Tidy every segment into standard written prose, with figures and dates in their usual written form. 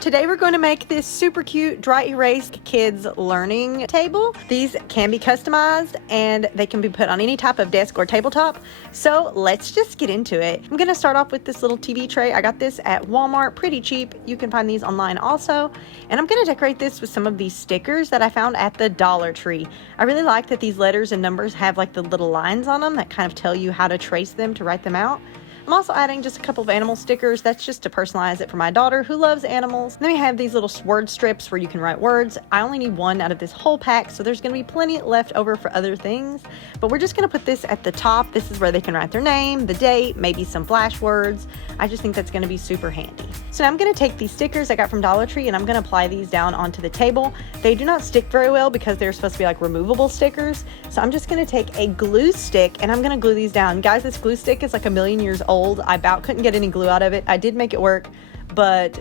Today we're going to make this super cute dry erase kids learning table. These can be customized and they can be put on any type of desk or tabletop. So let's just get into it. I'm going to start off with this little TV tray. I got this at Walmart, pretty cheap. You can find these online also. And I'm going to decorate this with some of these stickers that I found at the Dollar Tree. I really like that these letters and numbers have like the little lines on them that kind of tell you how to trace them to write them out. I'm also adding just a couple of animal stickers. That's just to personalize it for my daughter who loves animals. Then we have these little word strips where you can write words. I only need one out of this whole pack, so there's going to be plenty left over for other things. But we're just going to put this at the top. This is where they can write their name, the date, maybe some flash words. I just think that's going to be super handy. So now I'm going to take these stickers I got from Dollar Tree and I'm going to apply these down onto the table. They do not stick very well because they're supposed to be like removable stickers. So I'm just going to take a glue stick and I'm going to glue these down. Guys, this glue stick is like a million years old. I about couldn't get any glue out of it. I did make it work, but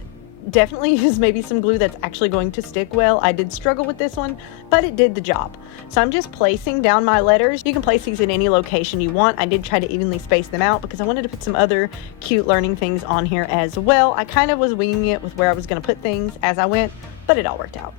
definitely use maybe some glue that's actually going to stick well. I did struggle with this one, but it did the job. So I'm just placing down my letters. You can place these in any location you want. I did try to evenly space them out because I wanted to put some other cute learning things on here as well. I kind of was winging it with where I was going to put things as I went, but it all worked out.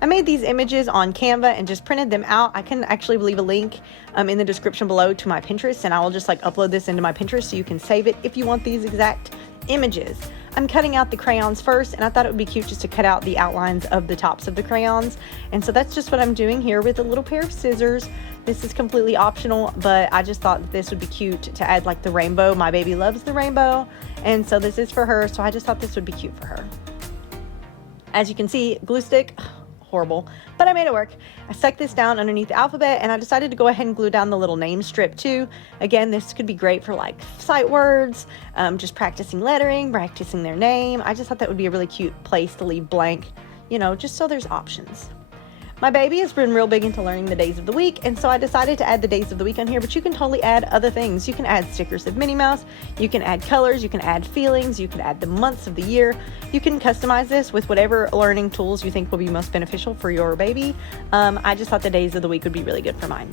I made these images on Canva and just printed them out. I can actually leave a link in the description below to my Pinterest, and I will just like upload this into my Pinterest so you can save it if you want these exact images. I'm cutting out the crayons first, and I thought it would be cute just to cut out the outlines of the tops of the crayons. And so that's just what I'm doing here with a little pair of scissors. This is completely optional, but I just thought that this would be cute to add like the rainbow. My baby loves the rainbow, and so this is for her, so I just thought this would be cute for her. As you can see, glue stick, horrible, but I made it work. I stuck this down underneath the alphabet and I decided to go ahead and glue down the little name strip too. Again, this could be great for like sight words, just practicing lettering, practicing their name. I just thought that would be a really cute place to leave blank, you know, just so there's options. My baby has been real big into learning the days of the week, and so I decided to add the days of the week on here, but you can totally add other things. You can add stickers of Minnie Mouse, you can add colors, you can add feelings, you can add the months of the year. You can customize this with whatever learning tools you think will be most beneficial for your baby. I just thought the days of the week would be really good for mine.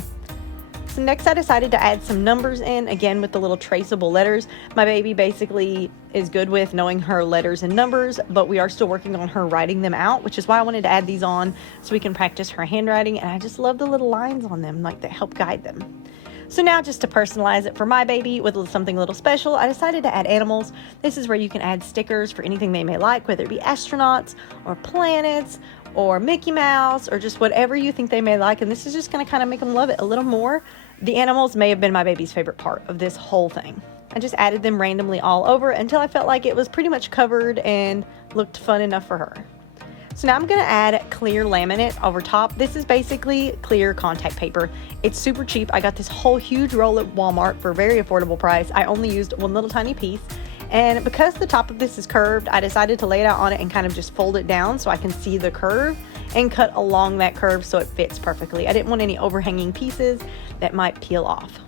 So next I decided to add some numbers in, again with the little traceable letters. My baby basically is good with knowing her letters and numbers, but we are still working on her writing them out, which is why I wanted to add these on so we can practice her handwriting. And I just love the little lines on them, like that help guide them. So now just to personalize it for my baby with something a little special, I decided to add animals. This is where you can add stickers for anything they may like, whether it be astronauts or planets or Mickey Mouse or just whatever you think they may like. And this is just going to kind of make them love it a little more. The animals may have been my baby's favorite part of this whole thing. I just added them randomly all over until I felt like it was pretty much covered and looked fun enough for her. So now I'm going to add clear laminate over top. This is basically clear contact paper. It's super cheap. I got this whole huge roll at Walmart for a very affordable price. I only used one little tiny piece. And because the top of this is curved, I decided to lay it out on it and kind of just fold it down so I can see the curve and cut along that curve so it fits perfectly. I didn't want any overhanging pieces that might peel off.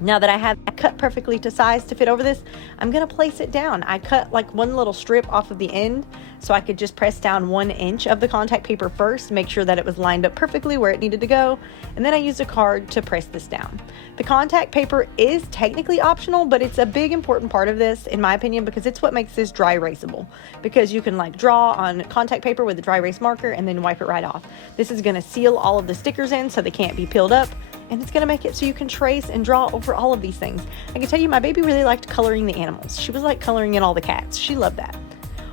Now that I have that cut perfectly to size to fit over this, I'm going to place it down. I cut like one little strip off of the end so I could just press down 1 inch of the contact paper first, make sure that it was lined up perfectly where it needed to go, and then I used a card to press this down. The contact paper is technically optional, but it's a big important part of this in my opinion because it's what makes this dry erasable, because you can like draw on contact paper with a dry erase marker and then wipe it right off. This is going to seal all of the stickers in so they can't be peeled up. And it's going to make it so you can trace and draw over all of these things. I can tell you my baby really liked coloring the animals. She was like coloring in all the cats. She loved that.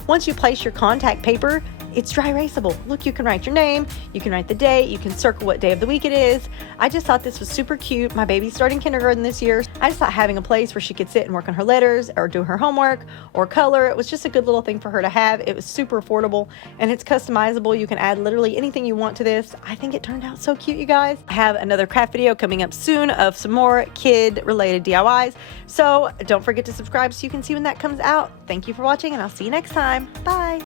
Once you place your contact paper, it's dry erasable. Look, you can write your name, you can write the date, you can circle what day of the week it is. I just thought this was super cute. My baby's starting kindergarten this year. I just thought having a place where she could sit and work on her letters or do her homework or color, it was just a good little thing for her to have. It was super affordable and it's customizable. You can add literally anything you want to this. I think it turned out so cute, you guys. I have another craft video coming up soon of some more kid-related DIYs. So don't forget to subscribe so you can see when that comes out. Thank you for watching and I'll see you next time. Bye.